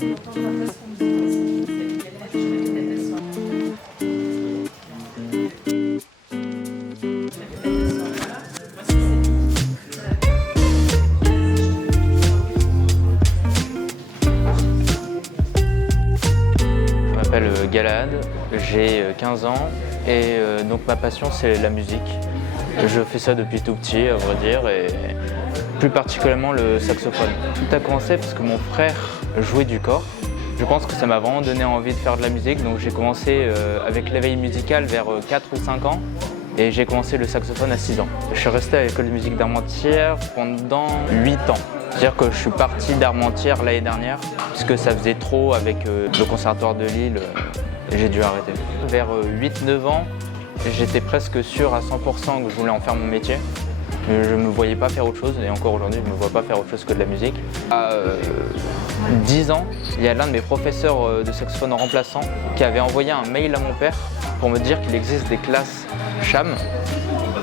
Je m'appelle Galad, j'ai 15 ans et donc ma passion c'est la musique. Je fais ça depuis tout petit à vrai dire et plus particulièrement le saxophone. Tout a commencé parce que mon frère jouait du cor. Je pense que ça m'a vraiment donné envie de faire de la musique, donc j'ai commencé avec l'éveil musical vers 4 ou 5 ans et j'ai commencé le saxophone à 6 ans. Je suis resté à l'école de musique d'Armentières pendant 8 ans. C'est-à-dire que je suis parti d'Armentières l'année dernière puisque ça faisait trop avec le conservatoire de Lille et j'ai dû arrêter. Vers 8-9 ans, j'étais presque sûr à 100% que je voulais en faire mon métier. Je ne me voyais pas faire autre chose et encore aujourd'hui je ne me vois pas faire autre chose que de la musique. À 10 ans, il y a l'un de mes professeurs de saxophone remplaçant qui avait envoyé un mail à mon père pour me dire qu'il existe des classes CHAM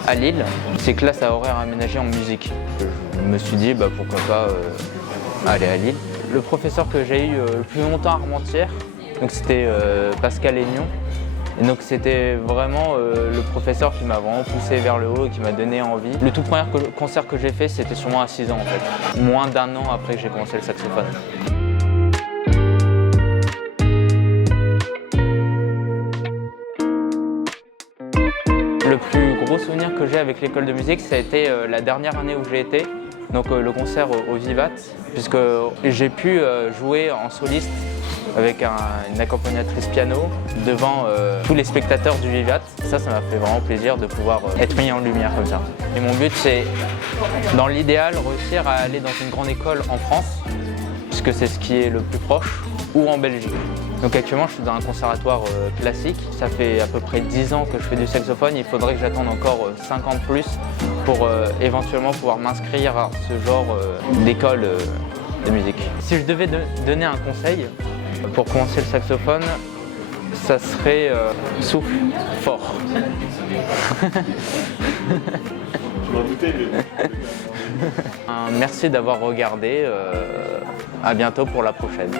à Lille, ces classes à horaires aménagés en musique. Je me suis dit pourquoi pas aller à Lille. Le professeur que j'ai eu le plus longtemps à Armentières, c'était Pascal Aignon. Et donc c'était vraiment le professeur qui m'a vraiment poussé vers le haut et qui m'a donné envie. Le tout premier concert que j'ai fait, c'était sûrement à 6 ans en fait. Moins d'1 an après que j'ai commencé le saxophone. Le plus gros souvenir que j'ai avec l'école de musique, ça a été la dernière année où j'ai été. Donc le concert au Vivat, puisque j'ai pu jouer en soliste avec une accompagnatrice piano devant tous les spectateurs du Vivat. Ça m'a fait vraiment plaisir de pouvoir être mis en lumière comme ça. Et mon but, c'est, dans l'idéal, réussir à aller dans une grande école en France, puisque c'est ce qui est le plus proche, ou en Belgique. Donc actuellement, je suis dans un conservatoire classique. Ça fait à peu près 10 ans que je fais du saxophone. Il faudrait que j'attende encore 5 ans de plus pour éventuellement pouvoir m'inscrire à ce genre d'école de musique. Si je devais donner un conseil pour commencer le saxophone, ça serait souffle fort. Je m'en doutais, mais... Merci d'avoir regardé. À bientôt pour la prochaine.